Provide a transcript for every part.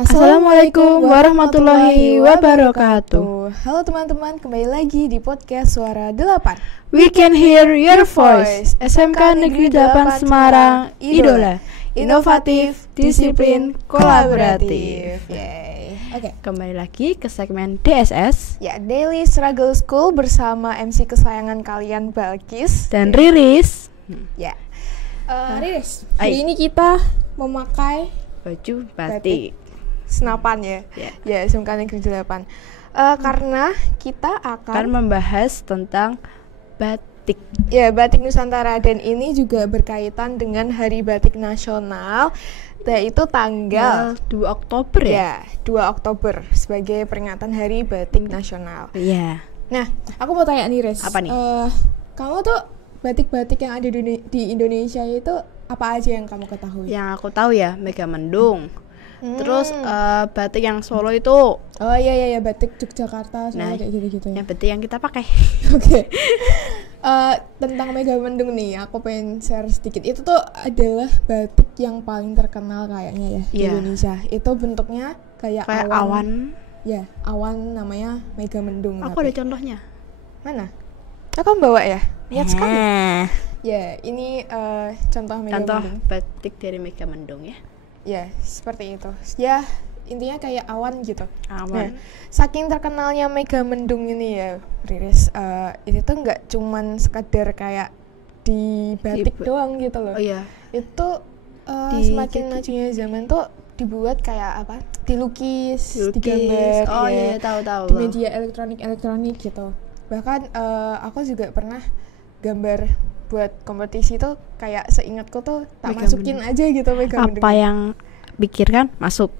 Assalamualaikum warahmatullahi wabarakatuh. Halo teman-teman, kembali lagi di podcast Suara 8. We can hear your voice. SMK Negeri 8 Semarang, Idola. Inovatif, disiplin, kolaboratif. Yeay. Oke. Kembali lagi ke segmen DSS Ya, Daily Struggle School bersama MC kesayangan kalian Balkis dan Riris. Ya. Riris, hari ini kita memakai Baju batik. senapan ya. Ya, SMK Negeri 8. Karena kita akan membahas tentang batik. Ya, batik Nusantara, dan ini juga berkaitan dengan Hari Batik Nasional, yaitu tanggal 2 Oktober ya? Ya, 2 Oktober sebagai peringatan Hari Batik Nasional. Iya. Nah, aku mau tanya nih, Res. Apa nih? Kamu tuh batik-batik yang ada di Indonesia itu apa aja yang kamu ketahui? Yang aku tahu ya, Megamendung. Terus batik yang Solo itu. Oh iya, batik Yogyakarta, Solo, kayak gitu-gitu ya. Yang batik yang kita pakai. Oke. Tentang Megamendung nih, aku pengen share sedikit. Itu tuh adalah batik yang paling terkenal kayaknya ya di Indonesia. Itu bentuknya kayak awan. Ya, awan, namanya Megamendung. Aku ada contohnya. Mana? Aku bawa ya? Lihat sekali. Ya, ini contoh Contoh Megamendung. batik dari Megamendung ya. Ya, seperti itu. Ya, intinya kayak awan gitu. Awan. Nah, saking terkenalnya Megamendung ini ya, Riris, itu tuh nggak cuman sekedar kayak di batik doang gitu loh. Oh iya. Itu semakin majunya zaman tuh dibuat kayak apa? Dilukis, digambar. Oh ya, iya, tahu. Di media elektronik gitu. Bahkan aku juga pernah gambar buat kompetisi tuh, kayak seingatku tuh tak masukin aja gitu Megamendung. Apa yang pikirkan masuk,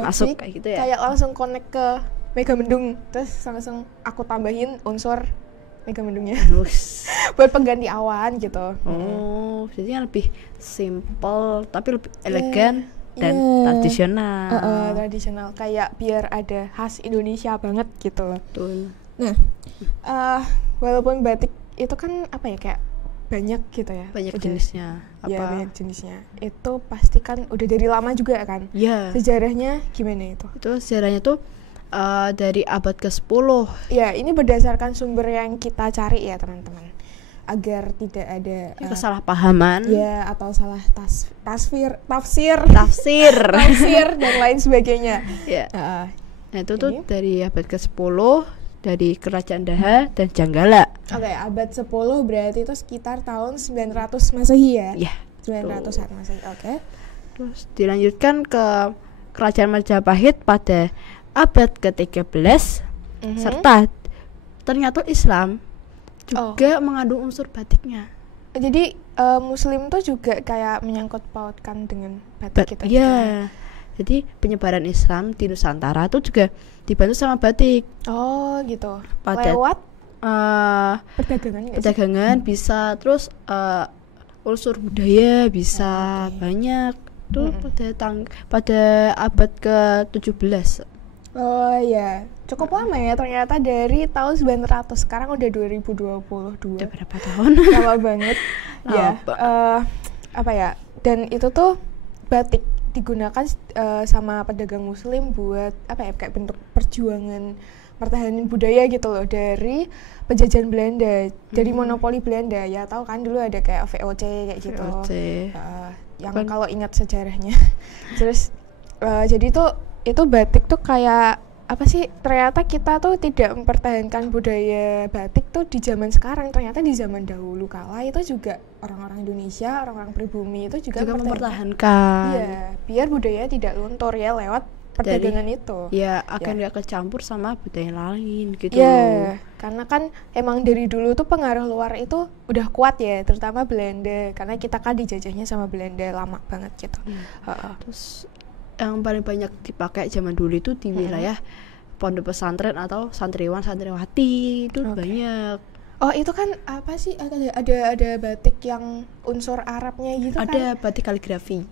masuk kayak gitu ya. Kayak langsung connect ke Megamendung, terus langsung aku tambahin unsur Megamendungnya buat pengganti awan gitu. Oh, jadi yang lebih simple tapi lebih elegan dan tradisional. Tradisional, kayak biar ada khas Indonesia banget gitu loh. Betul. Nah, walaupun batik itu kan apa ya, kayak banyak gitu ya, banyak jenisnya. Banyak jenisnya. Itu pasti kan udah dari lama juga kan. Iya. Sejarahnya gimana itu? Itu sejarahnya tuh dari abad ke-10. Ya, ini berdasarkan sumber yang kita cari ya teman-teman, agar tidak ada kesalahpahaman ya, atau salah tafsir dan lain sebagainya. Ya. Nah, itu tuh dari abad ke-10, dari Kerajaan Daha dan Janggala. Oke, abad 10 berarti itu sekitar tahun 900 Masehi ya? Iya. 900-an Masehi, oke. Terus dilanjutkan ke Kerajaan Majapahit pada abad ke-13, serta ternyata Islam juga mengandung unsur batiknya. Jadi Muslim tuh juga kayak menyangkut pautkan dengan batik kita. Iya. Jadi penyebaran Islam di Nusantara itu juga dibantu sama batik. Oh gitu. Lewat perdagangan bisa, terus unsur budaya bisa banyak tuh pada abad ke-17. Oh iya, cukup lama ya ternyata, dari tahun 900 sekarang udah 2022. Udah berapa tahun? Lama banget. Ya. Apa ya? Dan itu tuh batik digunakan sama pedagang Muslim buat apa ya, kayak bentuk perjuangan pertahanan budaya gitu loh, dari penjajahan Belanda, dari monopoli Belanda. Ya tahu kan dulu ada kayak VOC kayak gitu loh. Yang kalau ingat sejarahnya. Terus jadi tuh itu batik tuh kayak apa sih, ternyata kita tuh tidak mempertahankan budaya batik tuh di zaman sekarang, ternyata di zaman dahulu kala itu juga orang-orang Indonesia, orang-orang pribumi itu juga mempertahankan. Iya, biar budaya tidak luntur ya lewat perdagangan itu. Ya, akan gak kecampur sama budaya lain gitu. Ya, karena kan emang dari dulu tuh pengaruh luar itu udah kuat ya, terutama Belanda, karena kita kan dijajahnya sama Belanda lama banget gitu. Terus yang paling banyak dipakai zaman dulu itu di wilayah pondok pesantren atau santriwan santriwati itu banyak. Oh itu kan apa sih, ada batik yang unsur Arabnya gitu kan? Ada batik kaligrafi.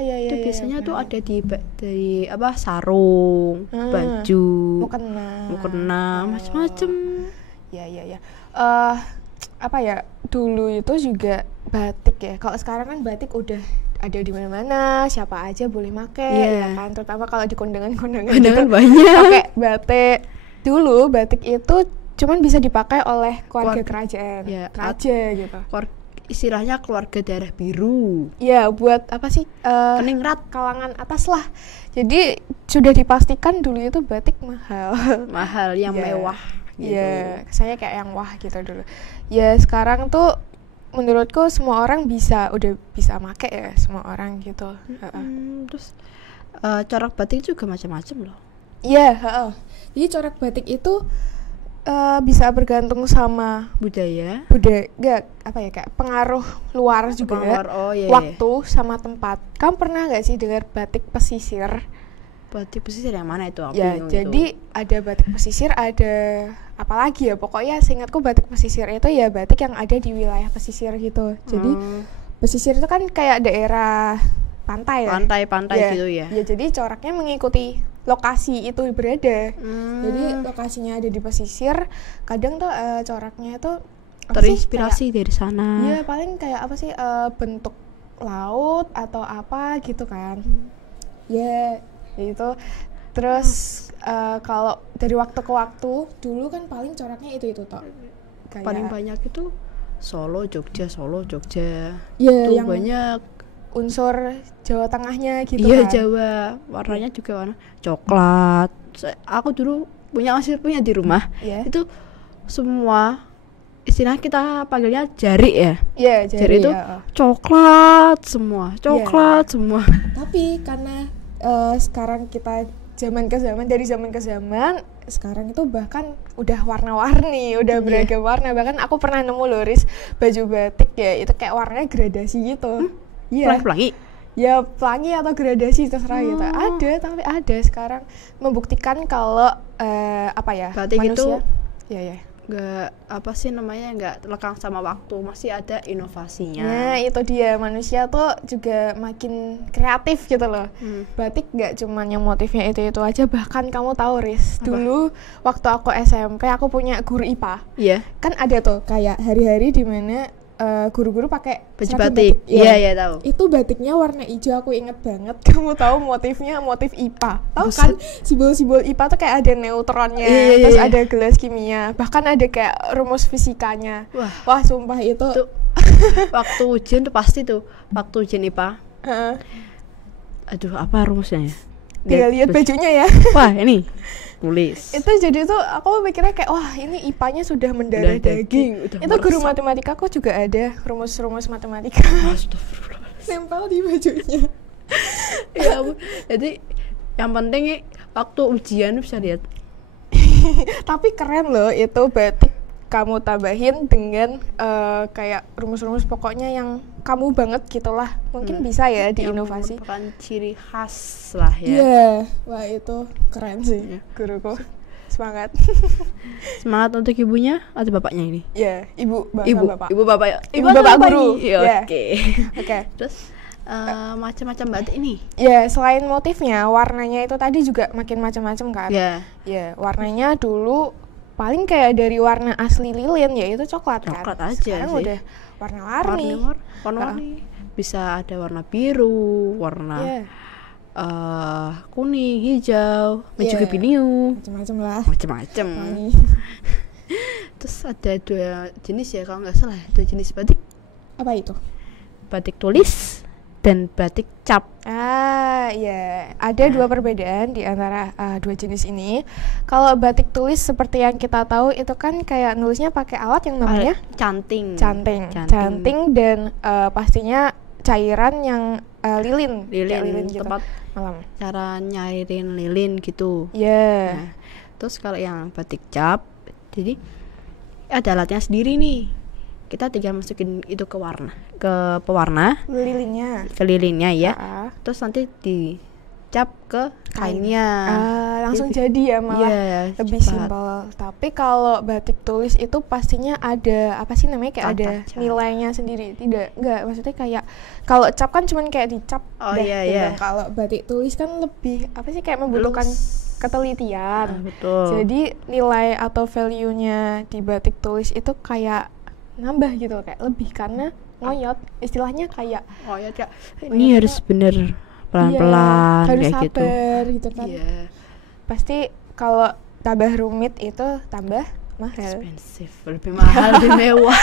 Iya. Itu biasanya tuh ada dari apa, sarung, baju, mukena, macam-macam. Ya. Apa ya, dulu itu juga batik ya. Kalau sekarang kan batik udah ada di mana-mana, siapa aja boleh make, ya kan. Terutama kalau di kondangan-kondangan Kondangan gitu, banyak. pakai batik. Dulu batik itu cuman bisa dipakai oleh keluarga kerajaan, raja gitu. Istilahnya keluarga darah biru. Iya, buat apa sih? Peningrat kalangan atas lah. Jadi sudah dipastikan dulu itu batik mahal yang mewah gitu. Iya, saya kayak yang wah gitu dulu. Ya skarang tuh menurutku semua orang udah bisa make ya, semua orang gitu. Terus corak batik juga macam-macam loh. Iya, jadi corak batik itu bisa bergantung sama budaya, enggak apa ya, kayak pengaruh luar juga, waktu sama tempat. Kamu pernah nggak sih dengar batik pesisir? Batik pesisir yang mana itu? Ya, jadi ada batik pesisir, ada apalagi ya, pokoknya seingatku batik pesisir itu ya batik yang ada di wilayah pesisir gitu. Jadi pesisir itu kan kayak daerah pantai ya? Pantai gitu ya? Ya, jadi coraknya mengikuti lokasi itu berada. Jadi lokasinya ada di pesisir, kadang tuh coraknya itu terinspirasi dari sana. Iya, paling kayak apa sih, bentuk laut atau apa gitu kan. Ya, itu. Terus kalau dari waktu ke waktu, dulu kan paling coraknya itu toh. Paling banyak itu Solo, Jogja. Iya, tuh yang banyak unsur Jawa Tengahnya gitu kan. Iya, Jawa. Warnanya juga warna coklat. Aku dulu masih punya di rumah. Itu semua istilahnya kita panggilnya jari ya. Iya, jari itu coklat semua. Tapi karena sekarang kita dari zaman ke zaman, sekarang itu bahkan udah warna-warni, udah beragam warna. Bahkan aku pernah nemu loh, baju batik ya, itu kayak warnanya gradasi gitu. Pelangi? Ya, pelangi atau gradasi terserah gitu. Tapi ada sekarang membuktikan kalau batik manusia itu nggak lekang sama waktu, masih ada inovasinya. Nah, itu dia, manusia tuh juga makin kreatif gitu loh. Batik nggak cuma yang motifnya itu aja, bahkan kamu tahu dulu waktu aku SMP aku punya guru IPA. Kan ada tuh kayak hari-hari di mana guru-guru pakai baju batik. Iya, tahu. Itu batiknya warna hijau, aku inget banget. Kamu tahu motifnya motif IPA. Tahu kan simbol-simbol IPA tuh kayak ada neutronnya, terus ada gelas kimia, bahkan ada kayak rumus fisikanya. Wah, sumpah itu waktu ujian tuh pasti tuh, waktu ujian IPA. Aduh, apa rumusnya ya? Tinggal lihat bajunya ya. Wah, ini tulis. Itu jadi tuh aku mikirnya kayak wah, ini IPA-nya sudah mendarah daging. Itu guru matematika aku juga ada rumus-rumus matematika. Astagfirullah. Nempel di bajunya. Ya ampun. Jadi yang penting waktu ujian bisa lihat. Tapi keren loh itu batik, kamu tambahin dengan kayak rumus-rumus pokoknya yang kamu banget gitulah. Mungkin bisa ya diinovasi. Bukan ciri khas lah ya. Iya, wah itu keren sih guruku. Semangat. Semangat untuk ibunya atau bapaknya ini? Iya, ibu bapak. Ibu bapak guru. Oke. Terus macam-macam batik ini. Ya, selain motifnya, warnanya itu tadi juga makin macam-macam kan. Ya, warnanya dulu paling kayak dari warna asli lilin ya itu coklat kan. Coklat aja. Sekarang sih. udah warna-warni. Bisa ada warna biru, warna kuning, hijau, juga biru. Macam-macam lah. Macam-macam. Terus ada 2 jenis ya kalau nggak salah, 2 jenis batik. Apa itu? Batik tulis dan batik cap. Iya, ada 2 perbedaan di antara 2 jenis ini. Kalau batik tulis seperti yang kita tahu itu kan kayak nulisnya pakai alat yang namanya canting dan pastinya cairan yang lilin gitu. Tempat malam. Cara nyairin lilin gitu. Nah, terus kalau yang batik cap, jadi ada alatnya sendiri nih. Kita tinggal masukin itu ke pewarna lilinnya ya. Terus nanti dicap ke kainnya. Langsung jadi ya, malah lebih simpel. Tapi kalau batik tulis itu pastinya ada apa sih namanya, kayak ada nilainya sendiri. Enggak, maksudnya kayak kalau cap kan cuman kayak dicap Kalau batik tulis kan lebih apa sih, kayak membutuhkan ketelitian. Betul. Jadi nilai atau value-nya di batik tulis itu kayak nambah gitu, kayak lebih, karena ngoyot, istilahnya kayak ngoyot ya. Ini harus bener pelan-pelan harus kayak gitu. sabar gitu kan. Pasti kalau tambah rumit itu tambah mahal. Expensive, lebih mahal, lebih mewah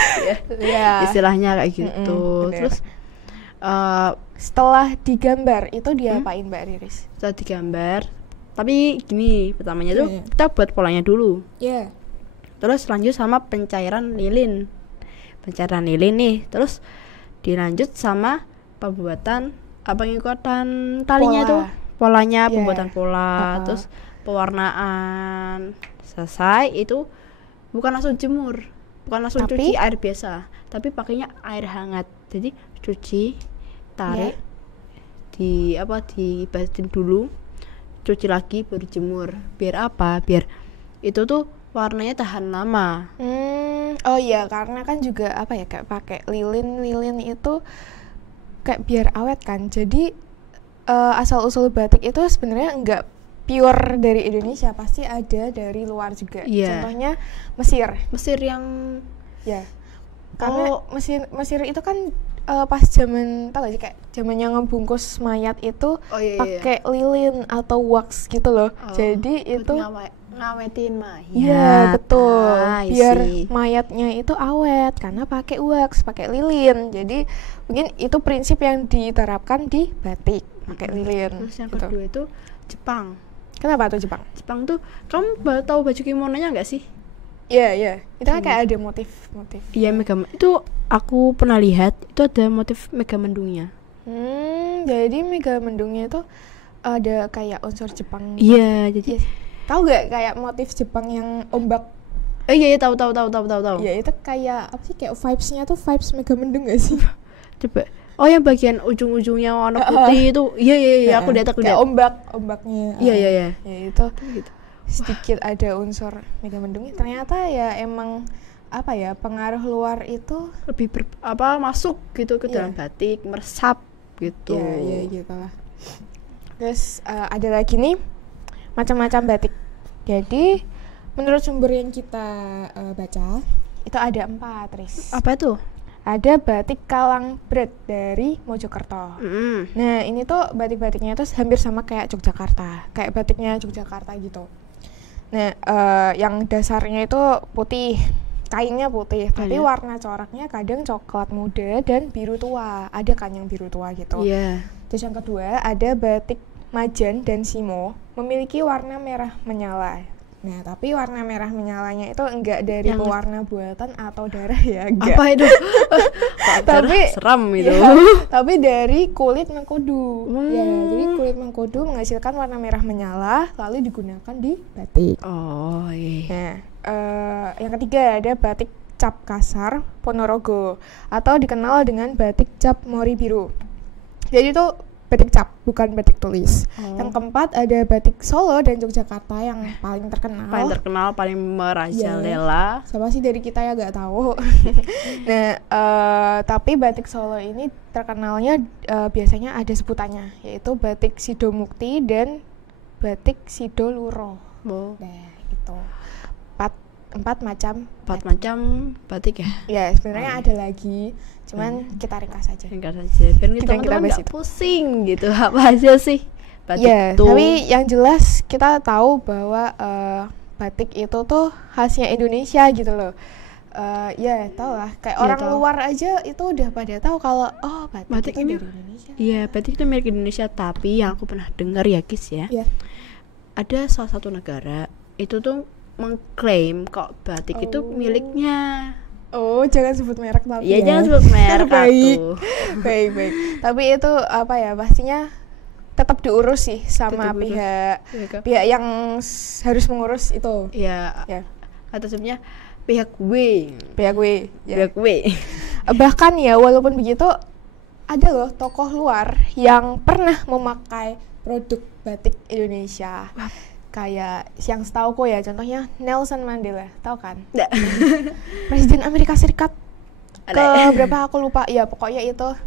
ya. Istilahnya kayak gitu. Terus setelah digambar itu diapain Mbak Riris? Setelah digambar, tapi gini, pertamanya tuh kita buat polanya dulu. Terus lanjut sama pencairan lilin. Pencairan lilin nih, terus dilanjut sama pembuatan pengikutan talinya tuh, polanya, pembuatan pola, terus pewarnaan. Selesai itu bukan langsung jemur, bukan langsung cuci air biasa, tapi pakainya air hangat. Jadi cuci, tarik, dibatin dulu, cuci lagi baru jemur. Biar apa? Biar itu tuh warnanya tahan lama. Oh iya, karena kan juga kayak pakai lilin itu kayak biar awet kan. Jadi asal usul batik itu sebenarnya enggak pure dari Indonesia, pasti ada dari luar juga. Contohnya Mesir yang karena Mesir itu kan pas zaman tahu gak sih, kayak zamannya ngebungkus mayat itu pakai lilin atau wax gitu loh. Jadi itu ngawetin mayat. Iya, betul. Biar mayatnya itu awet karena pakai wax, pakai lilin. Jadi mungkin itu prinsip yang diterapkan di batik, pakai lilin. Terus yang kedua itu Jepang. Kenapa tuh Jepang? Jepang tuh kamu tahu baju kimononya enggak sih? Iya. Itu kan kayak ada motif-motif. Iya, itu aku pernah lihat, itu ada motif megamendungnya. Jadi megamendungnya itu ada kayak unsur Jepang. Iya, jadi tahu gak kayak motif Jepang yang ombak? Iya, tahu. Iya, itu kayak apa sih, kayak vibes-nya tuh vibes Megamendung gak sih? Coba. Oh, yang bagian ujung-ujungnya warna putih itu. Iya, aku lihat. Kayak ombaknya. Iya. Ya itu gitu. Sedikit ada unsur Megamendungnya. Ternyata ya emang pengaruh luar itu lebih masuk gitu ke dalam batik, meresap gitu. Iya gitu lah. Terus ada lagi nih macam-macam batik. Jadi menurut sumber yang kita baca itu ada 4, Riz. Apa itu? Ada batik Kalangbret dari Mojokerto. Nah ini tuh batik-batiknya tuh hampir sama kayak Yogyakarta, kayak batiknya Yogyakarta gitu. Nah yang dasarnya itu putih, kainnya putih, tapi warna coraknya kadang coklat muda dan biru tua. Ada kan yang biru tua gitu. Terus yang kedua ada batik Majan dan Simo, memiliki warna merah menyala. Nah, tapi warna merah menyalanya itu enggak dari pewarna buatan atau darah ya, enggak. Apa itu? Tapi seram itu. Tapi dari kulit mengkudu. Ya, jadi kulit mengkudu menghasilkan warna merah menyala lalu digunakan di batik. Oh, iya. Nah, yang ketiga ada batik cap kasar Ponorogo atau dikenal dengan batik cap mori biru. Jadi itu batik cap, bukan batik tulis. Yang keempat ada batik Solo dan Yogyakarta yang paling terkenal. Paling merajalela. Siapa sih dari kita ya gak tahu. Nah, tapi batik Solo ini terkenalnya biasanya ada sebutannya, yaitu batik Sidomukti dan batik Sidoluro. Nah, itu. Empat macam batik ya? Ya, sebenarnya ada lagi. Cuman kita ringkas aja. Biar teman-teman nggak pusing gitu. Apa aja sih batik itu? Tapi yang jelas kita tahu bahwa batik itu tuh khasnya Indonesia gitu loh. Tahu lah. Kayak orang luar aja itu udah pada tahu kalau batik itu dari Indonesia. Iya, batik itu milik Indonesia. Tapi yang aku pernah dengar ya, Kis ya. Ada salah satu negara itu tuh mengklaim kok batik itu miliknya. Oh, jangan sebut merek tapi. Iya, jangan sebut merek. Baik. Tapi itu pastinya tetap diurus sih sama pihak yang harus mengurus itu. Iya. Atau sebenarnya pihak W. Bahkan ya walaupun begitu ada loh tokoh luar yang pernah memakai produk batik Indonesia. Kayak yang setauku ya, contohnya Nelson Mandela, tahu kan? Presiden Amerika Serikat berapa aku lupa. Ya pokoknya itu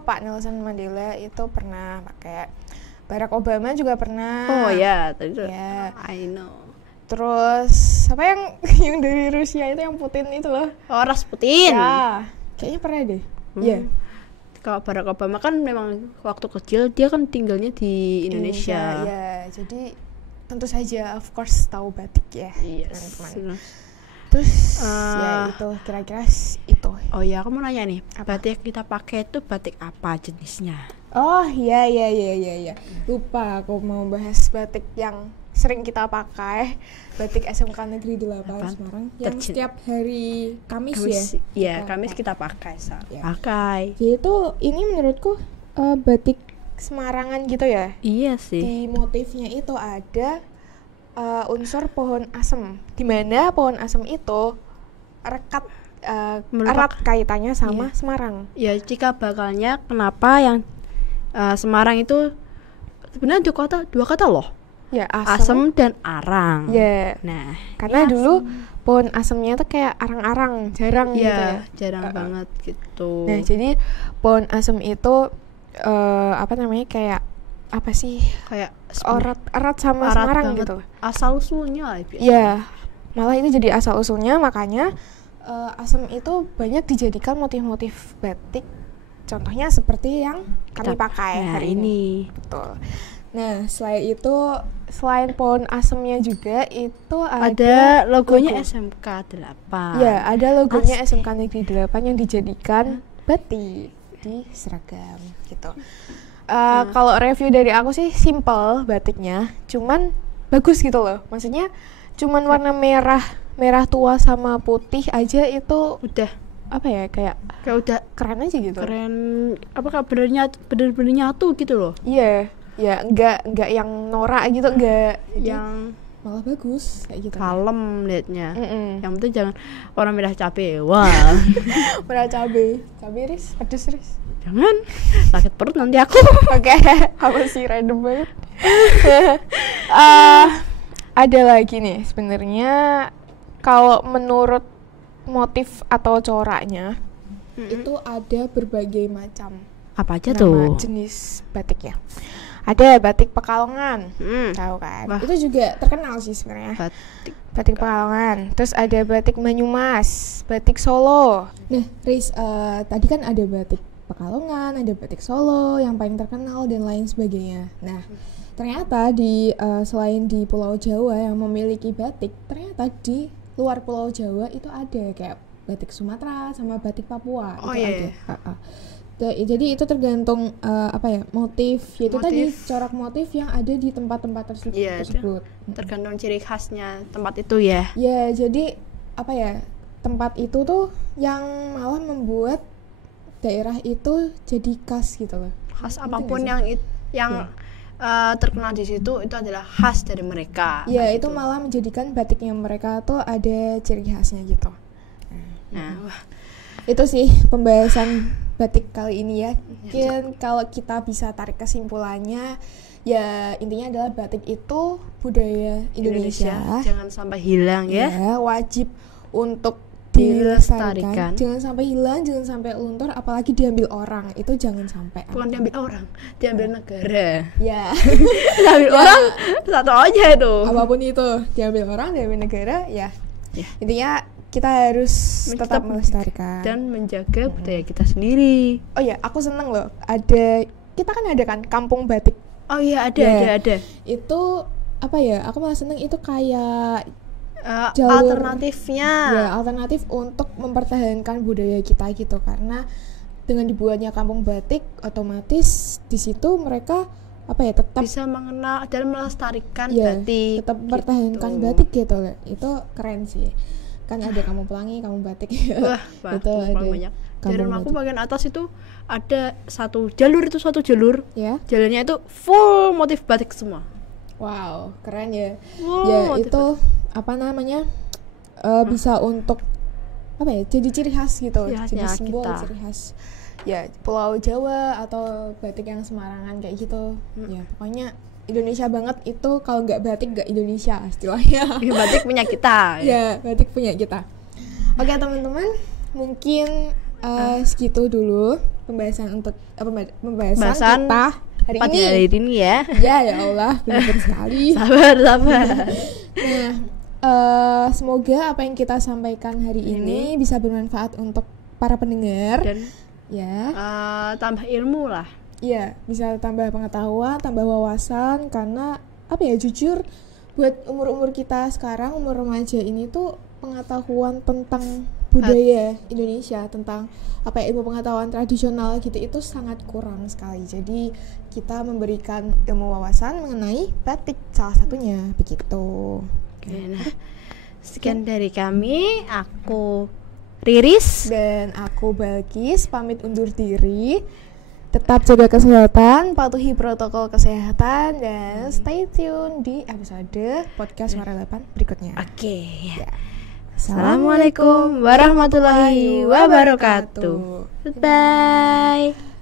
Pak Nelson Mandela itu pernah pakai. Barack Obama juga pernah. Oh ya, tadi I know. Terus apa yang dari Rusia itu yang Putin itu loh? Oh, Rasputin. Ya, kayaknya pernah deh. Kalau Barack Obama kan memang waktu kecil dia kan tinggalnya di Indonesia. Ya, jadi tentu saja of course tahu batik ya. Teman-teman. Terus ya itu kira-kira itu. Oh ya, aku mau nanya nih, batik yang kita pakai itu batik apa jenisnya? Oh iya. Lupa aku mau bahas batik yang sering kita pakai, batik SMK Negeri 8 Semarang yang setiap hari Kamis ya. Iya, Kamis kita pakai. Pakai. Jadi itu ini menurutku batik Semarangan gitu ya. Iya sih. Di motifnya itu ada unsur pohon asem, di mana pohon asem itu erat kaitannya sama Semarang. Ya, jika bakalnya kenapa yang Semarang itu sebenarnya dua kata loh. Ya, asem dan arang. Ya. Nah, karena dulu pohon asemnya tuh kayak arang-arang, jarang gitu ya. Jarang banget gitu. Nah, jadi pohon asem itu kayak apa sih? Kayak erat sama Semarang banget. gitu. Asal usulnya lah. Iya. Malah ini jadi asal usulnya, makanya asem itu banyak dijadikan motif-motif batik. Contohnya seperti yang kami pakai hari ini. Betul. Nah, selain pohon asemnya juga itu ada logonya SMK 8. Ya, ada logonya SMK Negeri 8 yang dijadikan batik di seragam gitu. Kalau review dari aku sih simple batiknya, cuman bagus gitu loh. Maksudnya cuman warna merah tua sama putih aja itu udah kayak udah keren aja gitu. Keren, bener-bener nyatu gitu loh. Iya. Ya, enggak yang norak gitu, enggak yang malah bagus kayak gitu. Kalem liatnya. Yang penting jangan warna merah cabe. Wah. Merah cabe Riz, pedes Riz. Jangan, sakit perut nanti aku. Oke, apa sih random banget. Ada lagi nih sebenarnya kalau menurut motif atau coraknya itu ada berbagai macam. Apa aja tuh? Jenis batik ya. Ada batik Pekalongan, tahu kan? Wah. Itu juga terkenal sih sebenarnya. Batik Pekalongan. Terus ada batik Banyumas, batik Solo. Nah, Riz, tadi kan ada batik Pekalongan, ada batik Solo yang paling terkenal dan lain sebagainya. Nah, ternyata selain di Pulau Jawa yang memiliki batik, ternyata di luar Pulau Jawa itu ada kayak batik Sumatera sama batik Papua. Oh itu ada. Jadi itu tergantung motif, yaitu tadi corak motif yang ada di tempat-tempat tersebut. Tergantung ciri khasnya tempat itu ya. Ya, jadi tempat itu tuh yang malah membuat daerah itu jadi khas gitu loh. Khas apapun yang terkenal di situ itu adalah khas dari mereka. Ya, itu malah menjadikan batiknya mereka tuh ada ciri khasnya gitu. Itu sih pembahasan batik kali ini ya. Mungkin kalau kita bisa tarik kesimpulannya, ya intinya adalah batik itu budaya Indonesia. Jangan sampai hilang ya. Wajib untuk dilestarikan. Jangan sampai hilang, jangan sampai luntur, apalagi diambil orang. Itu jangan sampai. Bukan diambil orang, diambil negara. Ya. Diambil orang satu aja itu. Apapun itu, diambil orang, diambil negara, ya. Intinya kita harus tetap melestarikan dan menjaga budaya kita sendiri. Oh ya, aku seneng loh. Kita kan ada kan kampung batik. Oh iya, ada. Itu aku malah seneng itu kayak alternatifnya. Ya, alternatif untuk mempertahankan budaya kita gitu, karena dengan dibuatnya kampung batik otomatis di situ mereka tetap bisa mengenal dan melestarikan batik. Tetap mempertahankan batik gitu loh. Itu keren sih. Kan ada kampung pelangi, kampung batik. Wah, itu ada banyak. Di rumah aku bagian atas itu ada satu jalur ya. Jalannya itu full motif batik semua. Wow, keren ya. Itu bisa untuk jadi ciri khas gitu, jadi simbol kita. Ciri khas ya Pulau Jawa atau batik yang Semarangan kayak gitu. Ya pokoknya Indonesia banget itu, kalau nggak batik nggak Indonesia istilahnya. Batik punya kita. Ya, batik punya kita. Oke teman-teman, mungkin segitu dulu pembahasan pembahasan kita hari ini ya. Ya Allah, benar sekali. Sabar. Nah, semoga apa yang kita sampaikan hari ini bisa bermanfaat untuk para pendengar Ya. Tambah ilmu lah. Iya, bisa tambah pengetahuan, tambah wawasan, karena apa ya, jujur buat umur-umur kita sekarang, umur remaja ini tuh pengetahuan tentang budaya Indonesia, tentang apa ya, ilmu pengetahuan tradisional gitu itu sangat kurang sekali. Jadi kita memberikan ilmu wawasan mengenai batik salah satunya begitu. Oke, nah sekian dari kami, aku Riris dan aku Balkis pamit undur diri. Tetap jaga kesehatan, patuhi protokol kesehatan, dan stay tune di episode podcast Waralapan berikutnya. Oke. Ya. Assalamualaikum warahmatullahi wabarakatuh. Bye.